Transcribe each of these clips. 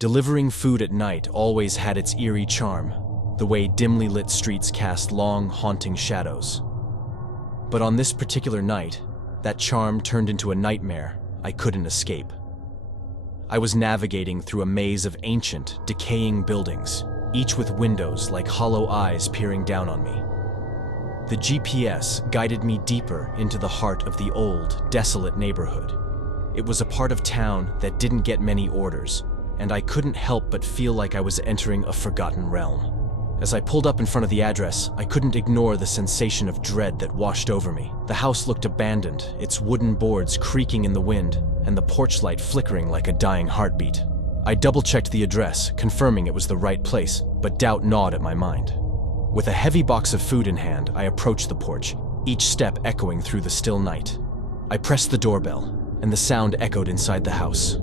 Delivering food at night always had its eerie charm, the way dimly lit streets cast long, haunting shadows. But on this particular night, that charm turned into a nightmare I couldn't escape. I was navigating through a maze of ancient, decaying buildings, each with windows like hollow eyes peering down on me. The GPS guided me deeper into the heart of the old, desolate neighborhood. It was a part of town that didn't get many orders, and I couldn't help but feel like I was entering a forgotten realm. As I pulled up in front of the address, I couldn't ignore the sensation of dread that washed over me. The house looked abandoned, its wooden boards creaking in the wind, and the porch light flickering like a dying heartbeat. I double-checked the address, confirming it was the right place, but doubt gnawed at my mind. With a heavy box of food in hand, I approached the porch, each step echoing through the still night. I pressed the doorbell, and the sound echoed inside the house.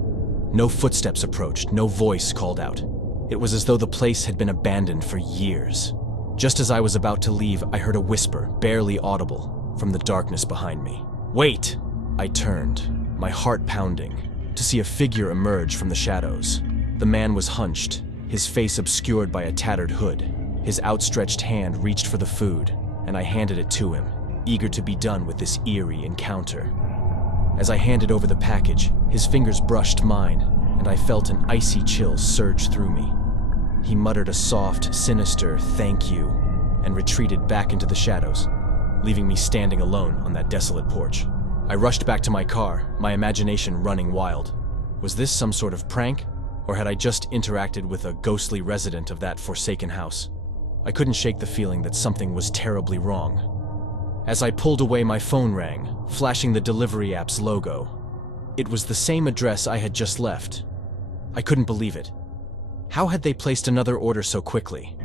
No footsteps approached, no voice called out. It was as though the place had been abandoned for years. Just as I was about to leave, I heard a whisper, barely audible, from the darkness behind me. "Wait!" I turned, my heart pounding, to see a figure emerge from the shadows. The man was hunched, his face obscured by a tattered hood. His outstretched hand reached for the food, and I handed it to him, eager to be done with this eerie encounter. As I handed over the package, his fingers brushed mine, and I felt an icy chill surge through me. He muttered a soft, sinister "thank you," and retreated back into the shadows, leaving me standing alone on that desolate porch. I rushed back to my car, my imagination running wild. Was this some sort of prank, or had I just interacted with a ghostly resident of that forsaken house? I couldn't shake the feeling that something was terribly wrong. As I pulled away, my phone rang, flashing the delivery app's logo. It was the same address I had just left. I couldn't believe it. How had they placed another order so quickly?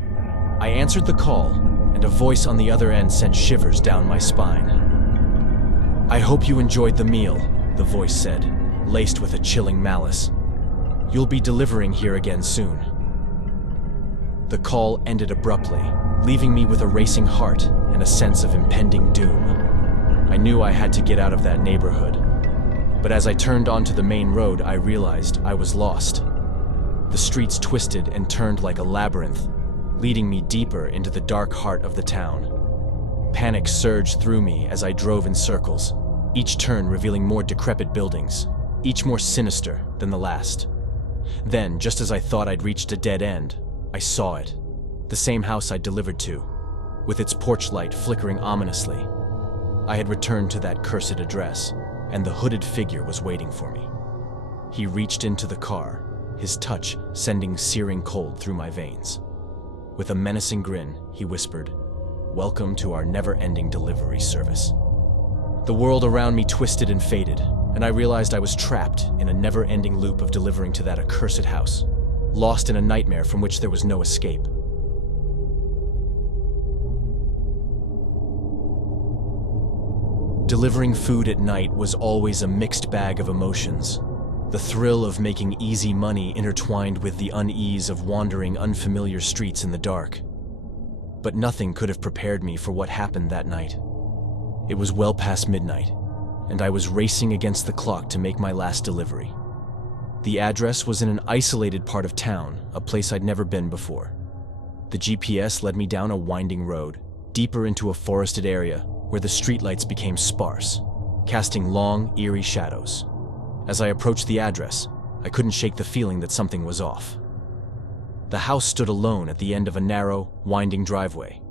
I answered the call, and a voice on the other end sent shivers down my spine. "I hope you enjoyed the meal," the voice said, laced with a chilling malice. "You'll be delivering here again soon." The call ended abruptly, leaving me with a racing heart and a sense of impending doom. I knew I had to get out of that neighborhood, but as I turned onto the main road, I realized I was lost. The streets twisted and turned like a labyrinth, leading me deeper into the dark heart of the town. Panic surged through me as I drove in circles, each turn revealing more decrepit buildings, each more sinister than the last. Then, just as I thought I'd reached a dead end, I saw it. The same house I'd delivered to, with its porch light flickering ominously. I had returned to that cursed address, and the hooded figure was waiting for me. He reached into the car, his touch sending searing cold through my veins. With a menacing grin, he whispered, "Welcome to our never-ending delivery service." The world around me twisted and faded, and I realized I was trapped in a never-ending loop of delivering to that accursed house, lost in a nightmare from which there was no escape. Delivering food at night was always a mixed bag of emotions. The thrill of making easy money intertwined with the unease of wandering unfamiliar streets in the dark. But nothing could have prepared me for what happened that night. It was well past midnight, and I was racing against the clock to make my last delivery. The address was in an isolated part of town, a place I'd never been before. The GPS led me down a winding road, deeper into a forested area where the streetlights became sparse, casting long, eerie shadows. As I approached the address, I couldn't shake the feeling that something was off. The house stood alone at the end of a narrow, winding driveway.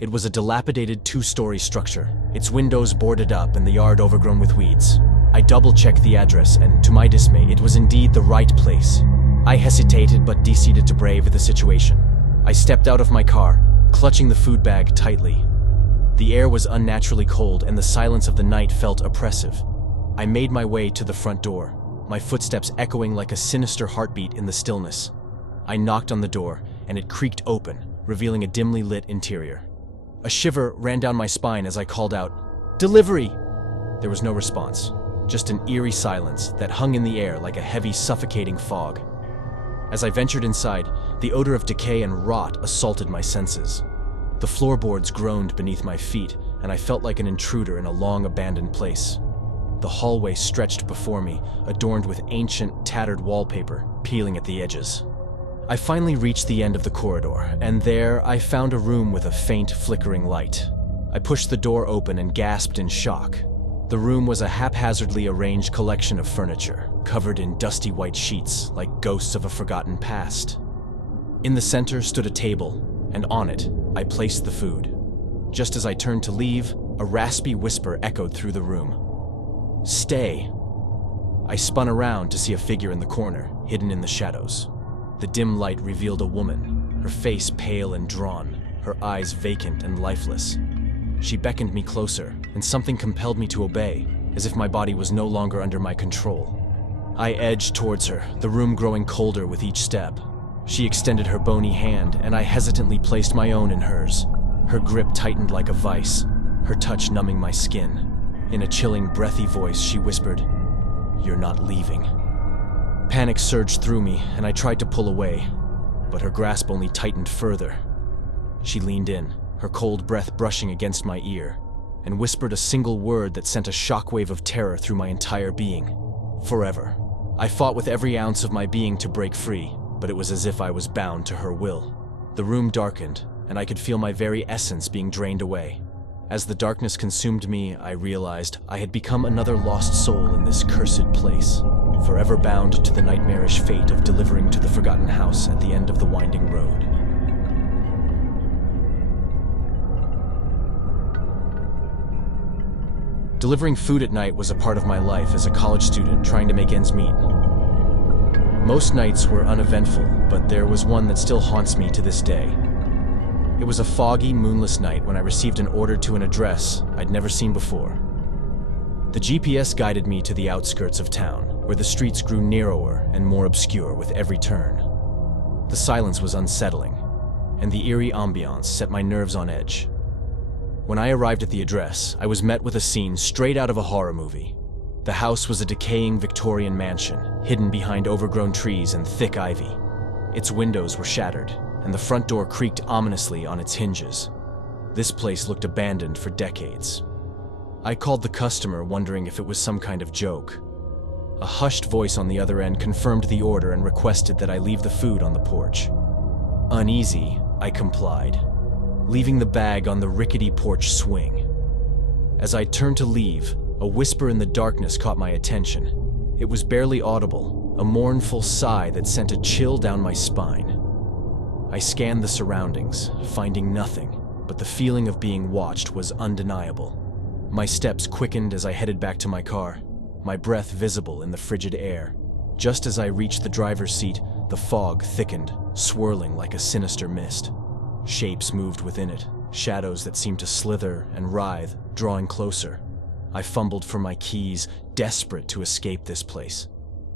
It was a dilapidated two-story structure, its windows boarded up and the yard overgrown with weeds. I double-checked the address, and to my dismay, it was indeed the right place. I hesitated but decided to brave the situation. I stepped out of my car, clutching the food bag tightly. The air was unnaturally cold, and the silence of the night felt oppressive. I made my way to the front door, my footsteps echoing like a sinister heartbeat in the stillness. I knocked on the door, and it creaked open, revealing a dimly lit interior. A shiver ran down my spine as I called out, "Delivery!" There was no response, just an eerie silence that hung in the air like a heavy, suffocating fog. As I ventured inside, the odor of decay and rot assaulted my senses. The floorboards groaned beneath my feet, and I felt like an intruder in a long-abandoned place. The hallway stretched before me, adorned with ancient, tattered wallpaper, peeling at the edges. I finally reached the end of the corridor, and there I found a room with a faint, flickering light. I pushed the door open and gasped in shock. The room was a haphazardly arranged collection of furniture, covered in dusty white sheets like ghosts of a forgotten past. In the center stood a table, and on it, I placed the food. Just as I turned to leave, a raspy whisper echoed through the room. "Stay." I spun around to see a figure in the corner, hidden in the shadows. The dim light revealed a woman, her face pale and drawn, her eyes vacant and lifeless. She beckoned me closer, and something compelled me to obey, as if my body was no longer under my control. I edged towards her, the room growing colder with each step. She extended her bony hand, and I hesitantly placed my own in hers. Her grip tightened like a vice, her touch numbing my skin. In a chilling, breathy voice, she whispered, "You're not leaving." Panic surged through me, and I tried to pull away, but her grasp only tightened further. She leaned in, her cold breath brushing against my ear, and whispered a single word that sent a shockwave of terror through my entire being. Forever. I fought with every ounce of my being to break free, but it was as if I was bound to her will. The room darkened, and I could feel my very essence being drained away. As the darkness consumed me, I realized I had become another lost soul in this cursed place, forever bound to the nightmarish fate of delivering to the forgotten house at the end of the winding road. Delivering food at night was a part of my life as a college student trying to make ends meet. Most nights were uneventful, but there was one that still haunts me to this day. It was a foggy, moonless night when I received an order to an address I'd never seen before. The GPS guided me to the outskirts of town, where the streets grew narrower and more obscure with every turn. The silence was unsettling, and the eerie ambiance set my nerves on edge. When I arrived at the address, I was met with a scene straight out of a horror movie. The house was a decaying Victorian mansion, hidden behind overgrown trees and thick ivy. Its windows were shattered, and the front door creaked ominously on its hinges. This place looked abandoned for decades. I called the customer, wondering if it was some kind of joke. A hushed voice on the other end confirmed the order and requested that I leave the food on the porch. Uneasy, I complied, leaving the bag on the rickety porch swing. As I turned to leave, a whisper in the darkness caught my attention. It was barely audible, a mournful sigh that sent a chill down my spine. I scanned the surroundings, finding nothing, but the feeling of being watched was undeniable. My steps quickened as I headed back to my car, my breath visible in the frigid air. Just as I reached the driver's seat, the fog thickened, swirling like a sinister mist. Shapes moved within it, shadows that seemed to slither and writhe, drawing closer. I fumbled for my keys, desperate to escape this place.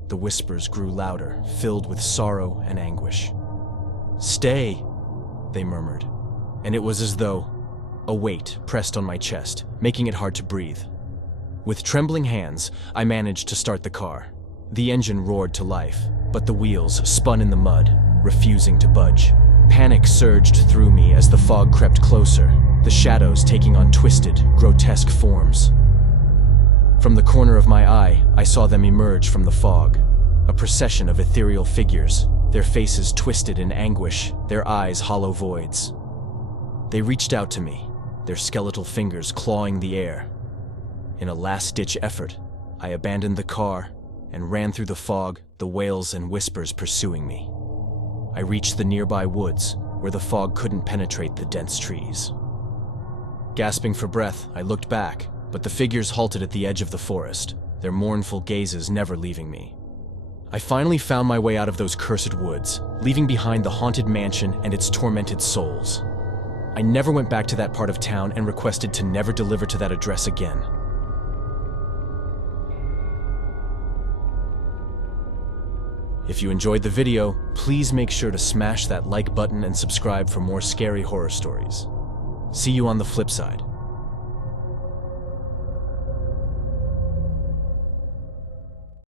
The whispers grew louder, filled with sorrow and anguish. "Stay," they murmured, and it was as though a weight pressed on my chest, making it hard to breathe. With trembling hands, I managed to start the car. The engine roared to life, but the wheels spun in the mud, refusing to budge. Panic surged through me as the fog crept closer, the shadows taking on twisted, grotesque forms. From the corner of my eye, I saw them emerge from the fog, a procession of ethereal figures, their faces twisted in anguish, their eyes hollow voids. They reached out to me, their skeletal fingers clawing the air. In a last-ditch effort, I abandoned the car and ran through the fog, the wails and whispers pursuing me. I reached the nearby woods, where the fog couldn't penetrate the dense trees. Gasping for breath, I looked back, but the figures halted at the edge of the forest, their mournful gazes never leaving me. I finally found my way out of those cursed woods, leaving behind the haunted mansion and its tormented souls. I never went back to that part of town and requested to never deliver to that address again. If you enjoyed the video, please make sure to smash that like button and subscribe for more scary horror stories. See you on the flip side.